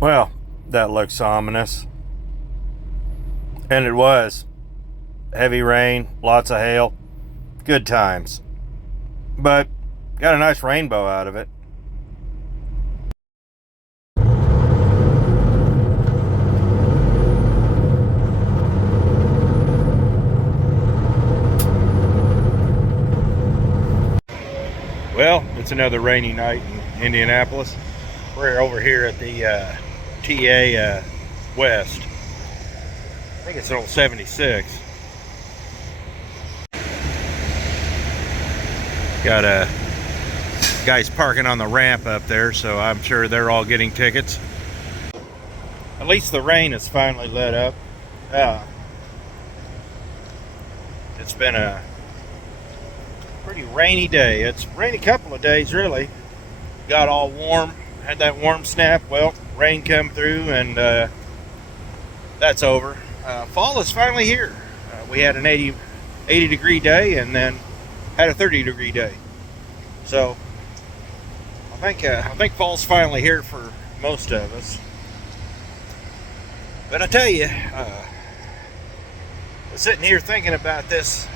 Well, that looks ominous. And it was. Heavy rain, lots of hail, good times. But got a nice rainbow out of it. Well, it's another rainy night in Indianapolis. We're over here at the TA West. I think it's an old 76. Got guys parking on the ramp up there, so I'm sure they're all getting tickets. At least the rain has finally let up. It's been a pretty rainy day. It's rained a couple of days, really. Got all warm, had that warm snap. Well, rain come through, and that's over. Fall is finally here. We had an 80 degree day, and then had a 30 degree day. So I think fall's finally here for most of us. But I tell you, sitting here thinking about this,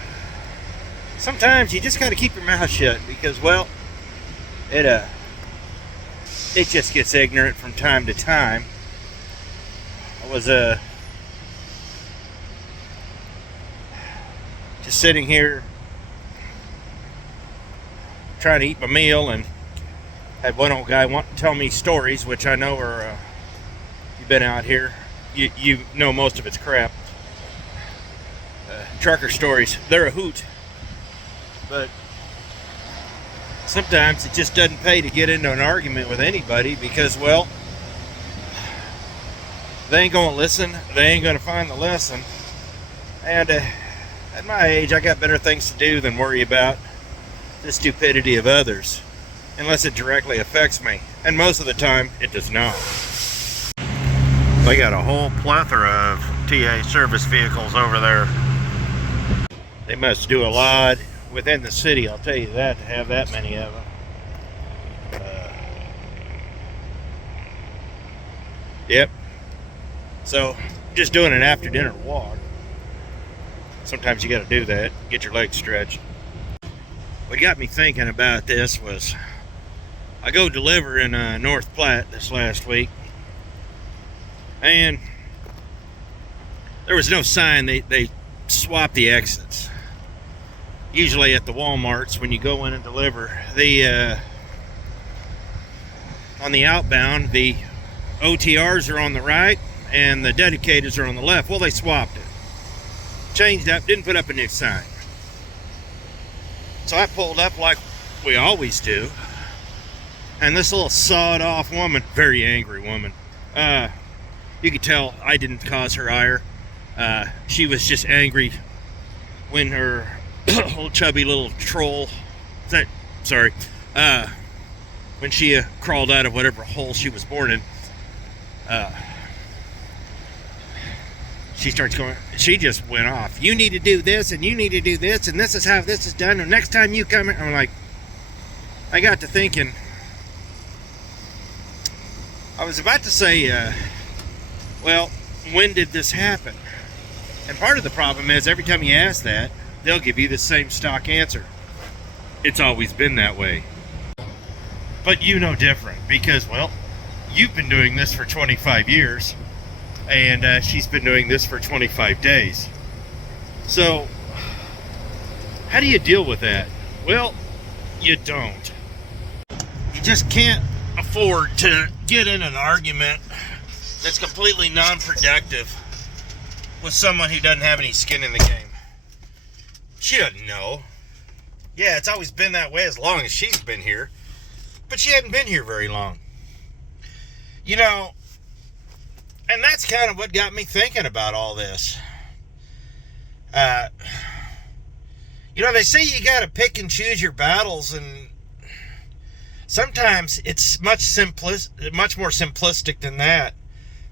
sometimes you just got to keep your mouth shut because, well, it just gets ignorant from time to time. I was just sitting here trying to eat my meal and had one old guy want to tell me stories, which I know are you've been out here, you know most of it's crap. Trucker stories, they're a hoot, but sometimes it just doesn't pay to get into an argument with anybody because, well, they ain't gonna listen, they ain't gonna find the lesson, and at my age I got better things to do than worry about the stupidity of others, unless it directly affects me, and most of the time it does not. They got a whole plethora of TA service vehicles over there. They must do a lot within the city, I'll tell you that, to have that many of them. Yep. So, just doing an after dinner walk. Sometimes you got to do that, get your legs stretched. What got me thinking about this was I go deliver in North Platte this last week, and there was no sign. They swapped the exits. Usually at the Walmarts, when you go in and deliver, the on the outbound, the OTRs are on the right and the dedicateds are on the left. Well, they swapped it, changed up, didn't put up a new sign. So I pulled up like we always do, and this little sawed-off woman, very angry woman, you could tell I didn't cause her ire. She was just angry when her little chubby little troll, when she crawled out of whatever hole she was born in, she starts going, she just went off. You need to do this, and you need to do this, and this is how this is done, and next time you come in, I'm like, I got to thinking, I was about to say, well, when did this happen? And part of the problem is, every time you ask that, they'll give you the same stock answer. It's always been that way. But you know different, because, well, you've been doing this for 25 years, and she's been doing this for 25 days. So, how do you deal with that? Well, you don't. You just can't afford to get in an argument that's completely non-productive with someone who doesn't have any skin in the game. She doesn't know. Yeah, it's always been that way as long as she's been here, but she hadn't been here very long. You know, and that's kind of what got me thinking about all this. You know, they say you got to pick and choose your battles, and sometimes it's much more simplistic than that.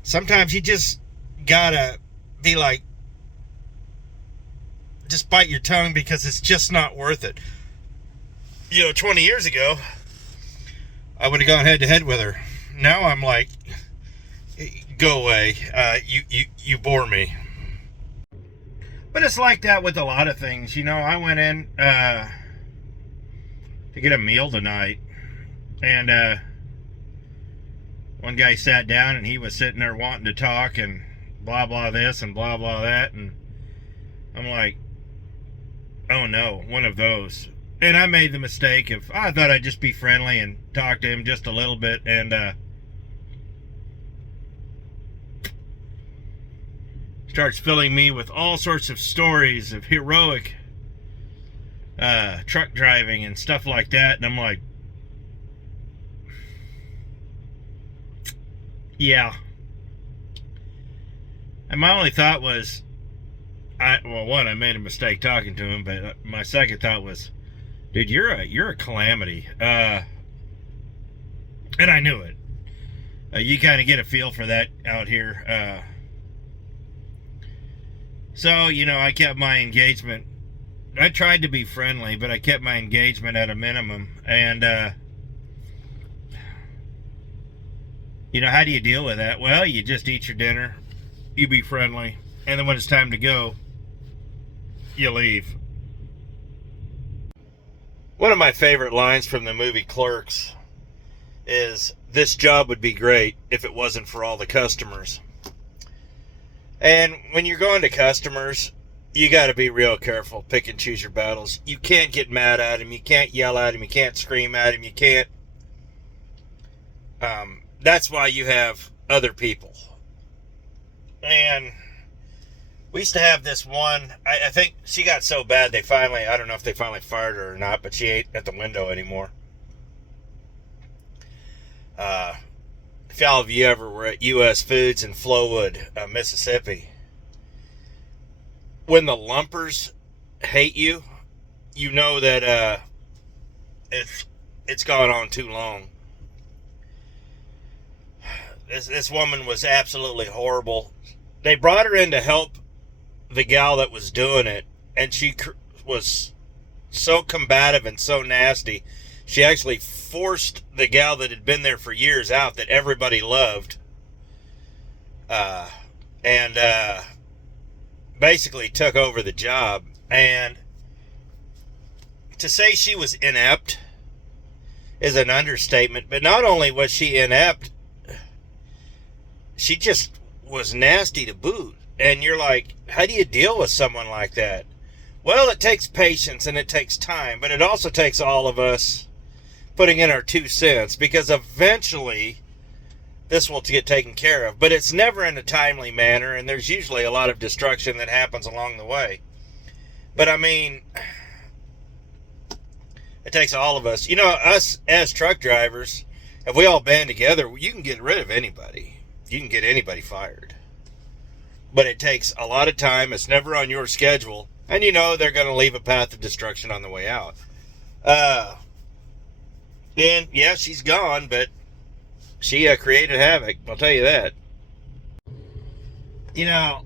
Sometimes you just gotta be like, just bite your tongue because it's just not worth it. You know, 20 years ago, I would have gone head to head with her. Now I'm like, Go away. You bore me. But it's like that with a lot of things. You know, I went in to get a meal tonight, and one guy sat down and he was sitting there wanting to talk and blah blah this and blah blah that, and I'm like, oh no, one of those. And I made the mistake of, I thought I'd just be friendly and talk to him just a little bit, and starts filling me with all sorts of stories of heroic truck driving and stuff like that, and I'm like, yeah. And my only thought was, I made a mistake talking to him, but my second thought was, dude, you're a calamity. And I knew it. You kind of get a feel for that out here. So, you know, I kept my engagement. I tried to be friendly, but I kept my engagement at a minimum. And, you know, how do you deal with that? Well, you just eat your dinner, you be friendly, and then when it's time to go, you leave. One of my favorite lines from the movie Clerks is, "This job would be great if it wasn't for all the customers." And when you're going to customers, you got to be real careful, pick and choose your battles. You can't get mad at them, you can't yell at them, you can't scream at them, you can't. That's why you have other people. And we used to have this one, I think she got so bad I don't know if they finally fired her or not, but she ain't at the window anymore. If y'all of you ever were at U.S. Foods in Flowood, Mississippi, when the lumpers hate you, you know that it's gone on too long. This woman was absolutely horrible. They brought her in to help the gal that was doing it, and she was so combative and so nasty. She actually forced the gal that had been there for years out, that everybody loved, and basically took over the job. And to say she was inept is an understatement. But not only was she inept, she just was nasty to boot. And you're like, how do you deal with someone like that? Well, it takes patience and it takes time, but it also takes all of us putting in our 2 cents, because eventually this will get taken care of. But it's never in a timely manner, and there's usually a lot of destruction that happens along the way. But I mean, it takes all of us. You know, us as truck drivers, if we all band together, you can get rid of anybody. You can get anybody fired. But it takes a lot of time. It's never on your schedule. And you know they're going to leave a path of destruction on the way out. And yeah, she's gone, but she created havoc. I'll tell you that. You know,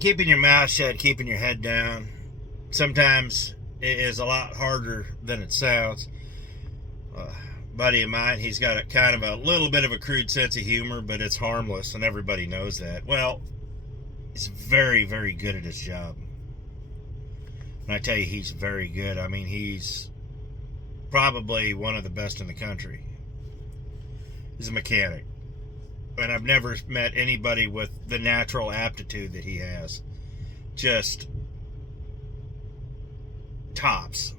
keeping your mouth shut, keeping your head down, sometimes it is a lot harder than it sounds. Buddy of mine, he's got a kind of a little bit of a crude sense of humor, but it's harmless, and everybody knows that. Well, he's very, very good at his job. And I tell you, he's very good. I mean, he's probably one of the best in the country. He's a mechanic. And I've never met anybody with the natural aptitude that he has. Just tops.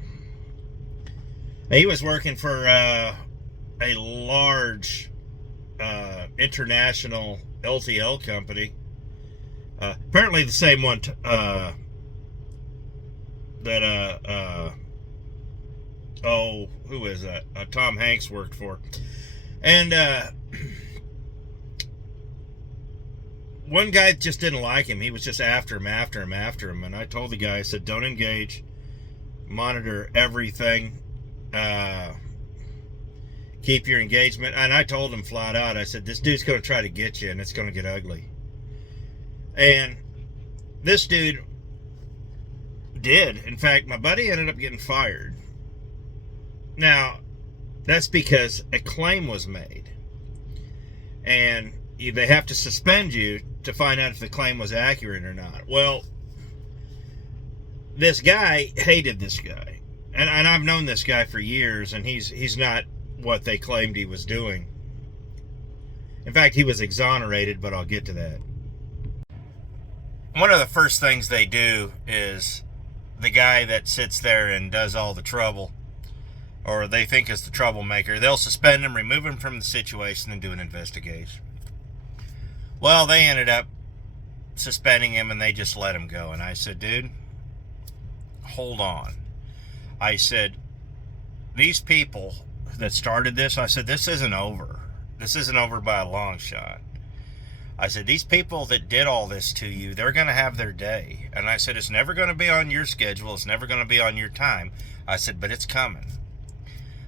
He was working for a large international LTL company. Apparently the same one who is that? Tom Hanks worked for. And one guy just didn't like him. He was just after him. And I told the guy, I said, don't engage. Monitor everything. Keep your engagement. And I told him flat out, I said, this dude's going to try to get you, and it's going to get ugly. And this dude did. In fact, my buddy ended up getting fired. Now, that's because a claim was made. and they have to suspend you to find out if the claim was accurate or not. Well, this guy hated this guy, and I've known this guy for years, and he's not what they claimed he was doing. In fact, he was exonerated, but I'll get to that. One of the first things they do is the guy that sits there and does all the trouble, or they think is the troublemaker, they'll suspend him, remove him from the situation, and do an investigation. Well, they ended up suspending him, and they just let him go. And I said, dude, hold on. I said, these people that started this, I said, this isn't over. This isn't over by a long shot. I said, these people that did all this to you, they're going to have their day. And I said, it's never going to be on your schedule. It's never going to be on your time. I said, but it's coming.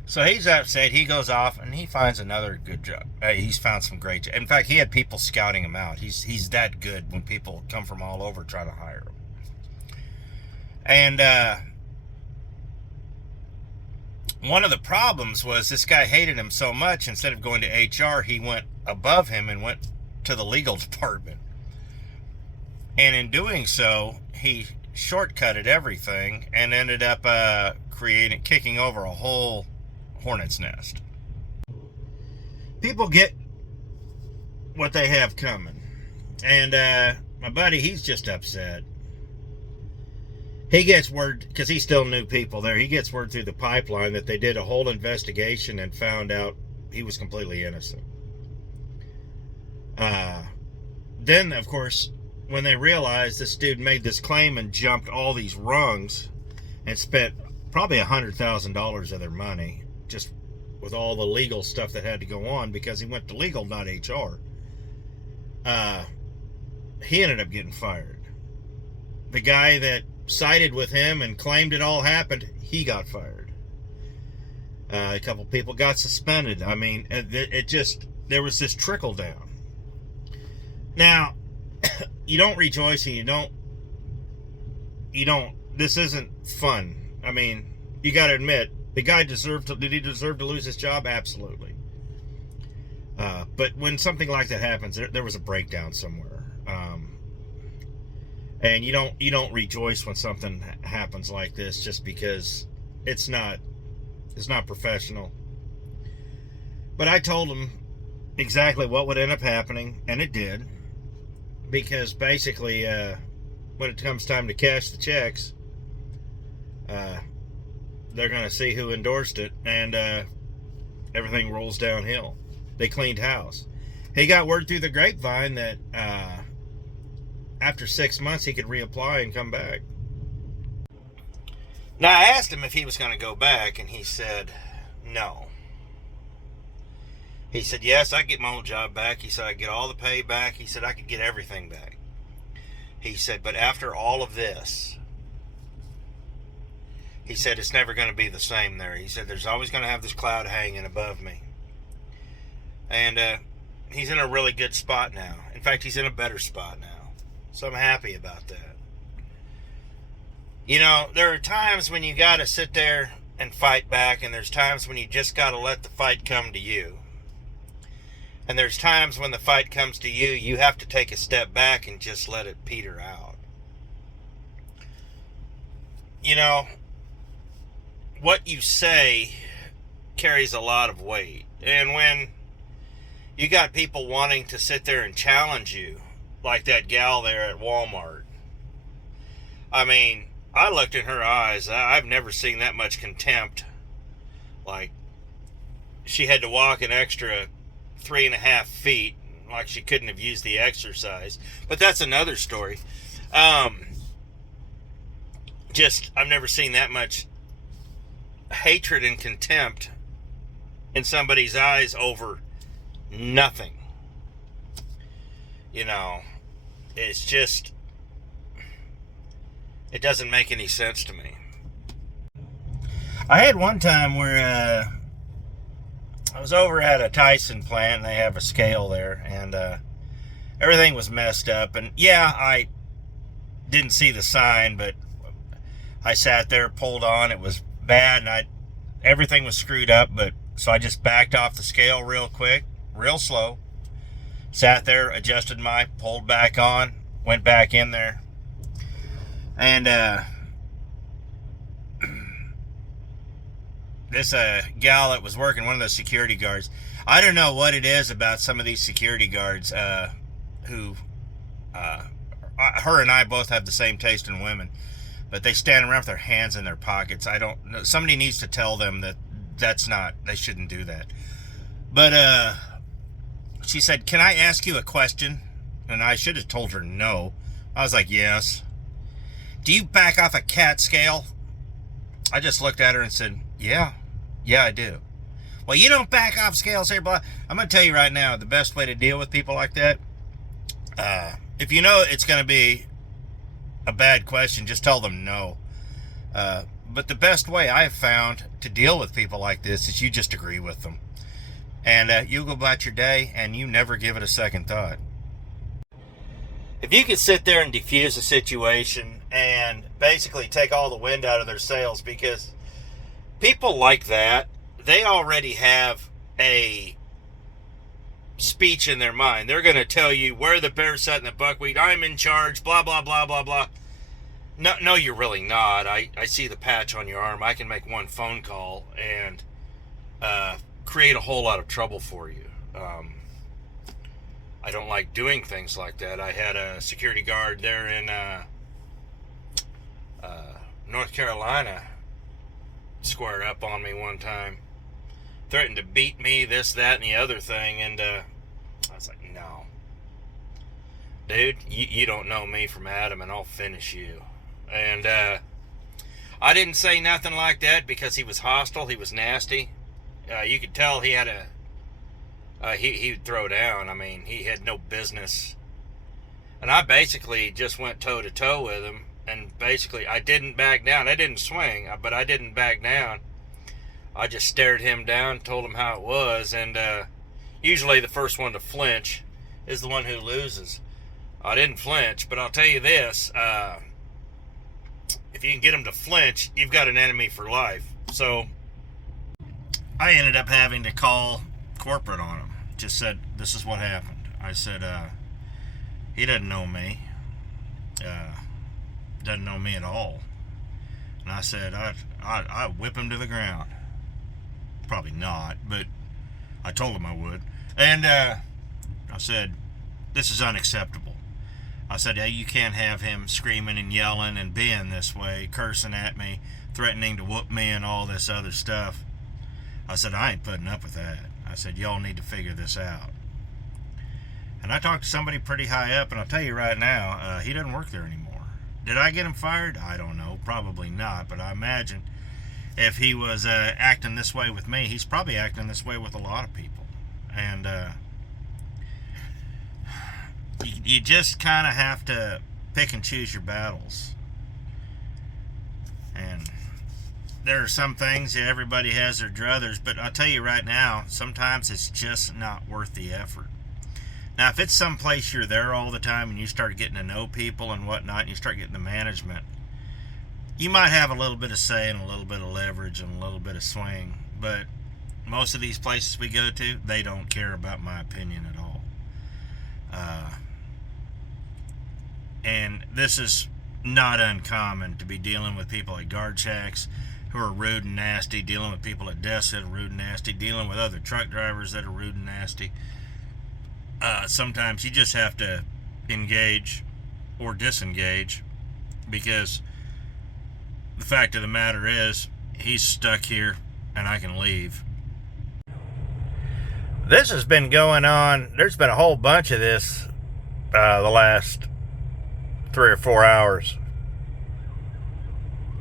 So he's upset. He goes off and he finds another good job. He's found some great jobs. In fact, he had people scouting him out. He's that good when people come from all over trying to hire him. And one of the problems was this guy hated him so much, instead of going to HR, he went above him and went to the legal department. And in doing so, he shortcutted everything and ended up kicking over a whole hornet's nest. People get what they have coming. And my buddy, he's just upset. He gets word, because he still knew people there, he gets word through the pipeline that they did a whole investigation and found out he was completely innocent. Then, of course, when they realized this dude made this claim and jumped all these rungs and spent probably $100,000 of their money just with all the legal stuff that had to go on, because he went to legal, not HR, he ended up getting fired. The guy that sided with him and claimed it all happened, he got fired. A couple people got suspended. I mean, there was this trickle down. Now, you don't rejoice, and you don't, this isn't fun. I mean, you got to admit, the guy did he deserve to lose his job? Absolutely. But when something like that happens, there was a breakdown somewhere. And you don't rejoice when something happens like this, just because it's not professional. But I told him exactly what would end up happening, and it did. Because basically, when it comes time to cash the checks, they're going to see who endorsed it, and everything rolls downhill. They cleaned house. He got word through the grapevine that after 6 months he could reapply and come back. Now, I asked him if he was going to go back, and he said no. He said, yes, I get my old job back. He said, I get all the pay back. He said, I could get everything back. He said, but after all of this, he said, it's never going to be the same there. He said, there's always going to have this cloud hanging above me. And he's in a really good spot now. In fact, he's in a better spot now. So I'm happy about that. You know, there are times when you got to sit there and fight back, and there's times when you just got to let the fight come to you. And there's times when the fight comes to you, you have to take a step back and just let it peter out. You know, what you say carries a lot of weight. And when you got people wanting to sit there and challenge you, like that gal there at Walmart, I mean, I looked in her eyes. I've never seen that much contempt. Like, she had to walk an extra 3.5 feet, like she couldn't have used the exercise. But that's another story. I've never seen that much hatred and contempt in somebody's eyes over nothing. You know, it's just, it doesn't make any sense to me. I had one time where I was over at a Tyson plant, and they have a scale there, and everything was messed up. And yeah, I didn't see the sign, but I sat there, pulled on, it was bad, and everything was screwed up. But so I just backed off the scale real quick, real slow, Sat there, adjusted my, pulled back on, went back in there. And this gal that was working, one of those security guards, I don't know what it is about some of these security guards who, her and I both have the same taste in women, but they stand around with their hands in their pockets. I don't know. Somebody needs to tell them that they shouldn't do that. But she said, "Can I ask you a question?" And I should have told her no. I was like, "Yes." "Do you back off a cat scale?" I just looked at her and said, Yeah, I do." "Well, you don't back off scales here, blah." I'm going to tell you right now, the best way to deal with people like that, if you know it's going to be a bad question, just tell them no. But the best way I've found to deal with people like this is you just agree with them. And you go about your day and you never give it a second thought. If you could sit there and diffuse a situation and basically take all the wind out of their sails, because people like that, they already have a speech in their mind. They're going to tell you where the bear's set in the buckwheat. I'm in charge, blah, blah, blah, blah, blah. No, you're really not. I see the patch on your arm. I can make one phone call and create a whole lot of trouble for you. I don't like doing things like that. I had a security guard there in North Carolina square up on me one time, threatened to beat me, this, that, and the other thing, and I was like, no. Dude, you don't know me from Adam, and I'll finish you. And I didn't say nothing like that because he was hostile, he was nasty. You could tell he had he would throw down. I mean, he had no business. And I basically just went toe-to-toe with him, and basically I didn't back down. I didn't swing, but I didn't back down. I just stared him down, told him how it was, and usually the first one to flinch is the one who loses. I didn't flinch, but I'll tell you this, if you can get him to flinch, you've got an enemy for life. So I ended up having to call corporate on him. Just said, this is what happened. I said, he doesn't know me. Doesn't know me at all. And I said, I'd whip him to the ground. Probably not, but I told him I would. And I said, this is unacceptable. I said, hey, you can't have him screaming and yelling and being this way, cursing at me, threatening to whoop me and all this other stuff. I said, I ain't putting up with that. I said, y'all need to figure this out. And I talked to somebody pretty high up, and I'll tell you right now, he doesn't work there anymore. Did I get him fired? I don't know. Probably not, but I imagine if he was acting this way with me, he's probably acting this way with a lot of people. And you just kind of have to pick and choose your battles. And there are some things that everybody has their druthers, but I'll tell you right now, sometimes it's just not worth the effort. Now, if it's someplace you're there all the time and you start getting to know people and whatnot, and you start getting the management, you might have a little bit of say and a little bit of leverage and a little bit of swing, but most of these places we go to, they don't care about my opinion at all. And this is not uncommon to be dealing with people at guard shacks who are rude and nasty, dealing with people at desks that are rude and nasty, dealing with other truck drivers that are rude and nasty. Sometimes you just have to engage or disengage, because the fact of the matter is, he's stuck here and I can leave. This has been going on. There's been a whole bunch of this the last 3 or 4 hours.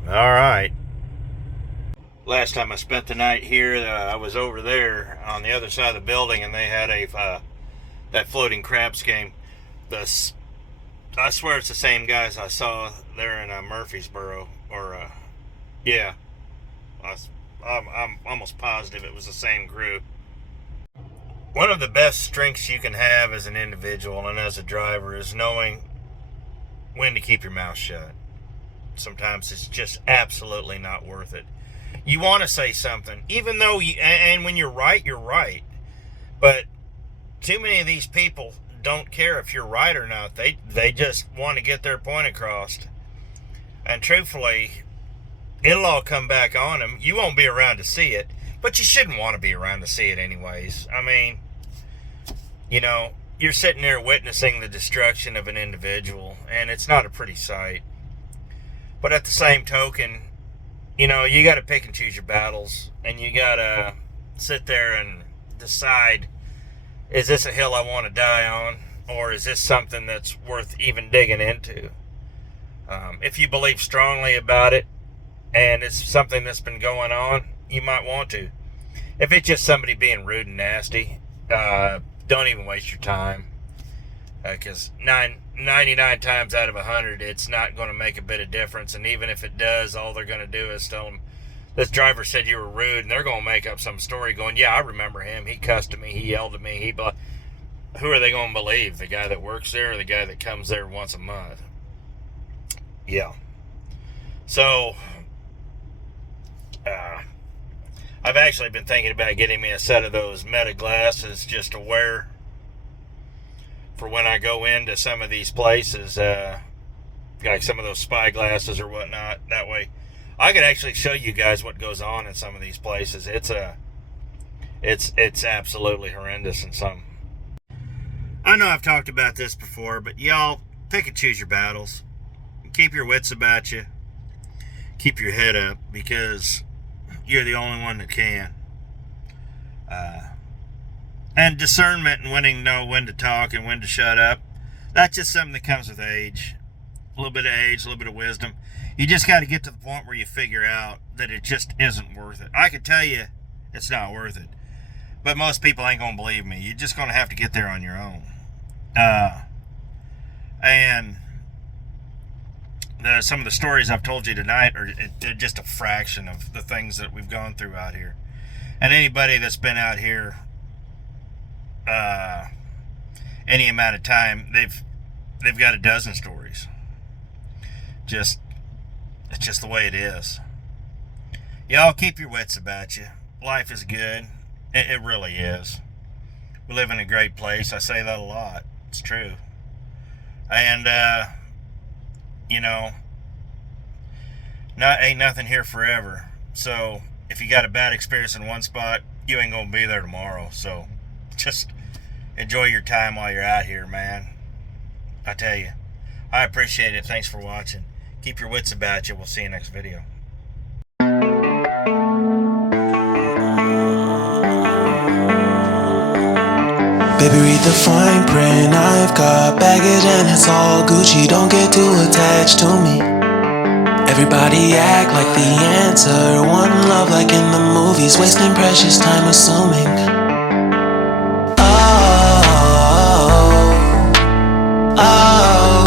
All right. Last time I spent the night here, I was over there on the other side of the building, and they had that floating craps game. I swear it's the same guys I saw there in Murfreesboro, or yeah, I'm almost positive it was the same group. One of the best strengths you can have as an individual and as a driver is knowing when to keep your mouth shut. Sometimes it's just absolutely not worth it. You want to say something, even though and when you're right, you're right. But too many of these people don't care if you're right or not. They just want to get their point across. And truthfully, it'll all come back on them. You won't be around to see it, but you shouldn't want to be around to see it anyways. I mean, you know, you're sitting there witnessing the destruction of an individual, and it's not a pretty sight. But at the same token, you know, you got to pick and choose your battles, and you got to sit there and decide, is this a hill I want to die on, or is this something that's worth even digging into? If you believe strongly about it, and it's something that's been going on, you might want to. If it's just somebody being rude and nasty, don't even waste your time, because 99 times out of 100, it's not going to make a bit of difference. And even if it does, all they're going to do is tell them, this driver said you were rude, and they're going to make up some story going, yeah, I remember him. He cussed at me. He yelled at me. Who are they going to believe? The guy that works there or the guy that comes there once a month? Yeah. So, I've actually been thinking about getting me a set of those Meta glasses just to wear for when I go into some of these places, like some of those spy glasses or whatnot. That way, I could actually show you guys what goes on in some of these places. It's absolutely horrendous in some. I know I've talked about this before, but y'all pick and choose your battles. Keep your wits about you. Keep your head up, because you're the only one that can. And discernment and wanting to know when to talk and when to shut up, that's just something that comes with age. A little bit of age, a little bit of wisdom. You just got to get to the point where you figure out that it just isn't worth it. I could tell you it's not worth it, but most people ain't going to believe me. You're just going to have to get there on your own. And some of the stories I've told you tonight they're just a fraction of the things that we've gone through out here. And anybody that's been out here any amount of time, they've got a dozen stories. It's just the way it is. Y'all keep your wits about you. Life is good. It really is. We live in a great place. I say that a lot. It's true. And you know, ain't nothing here forever. So if you got a bad experience in one spot, you ain't gonna be there tomorrow. So just enjoy your time while you're out here, man. I tell you, I appreciate it. Thanks for watching. Keep your wits about you. We'll see you next video. Baby, read the fine print. I've got baggage and it's all Gucci. Don't get too attached to me. Everybody act like the answer. One love like in the movies. Wasting precious time assuming. Oh,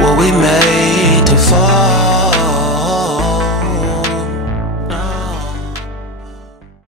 were we made to fall?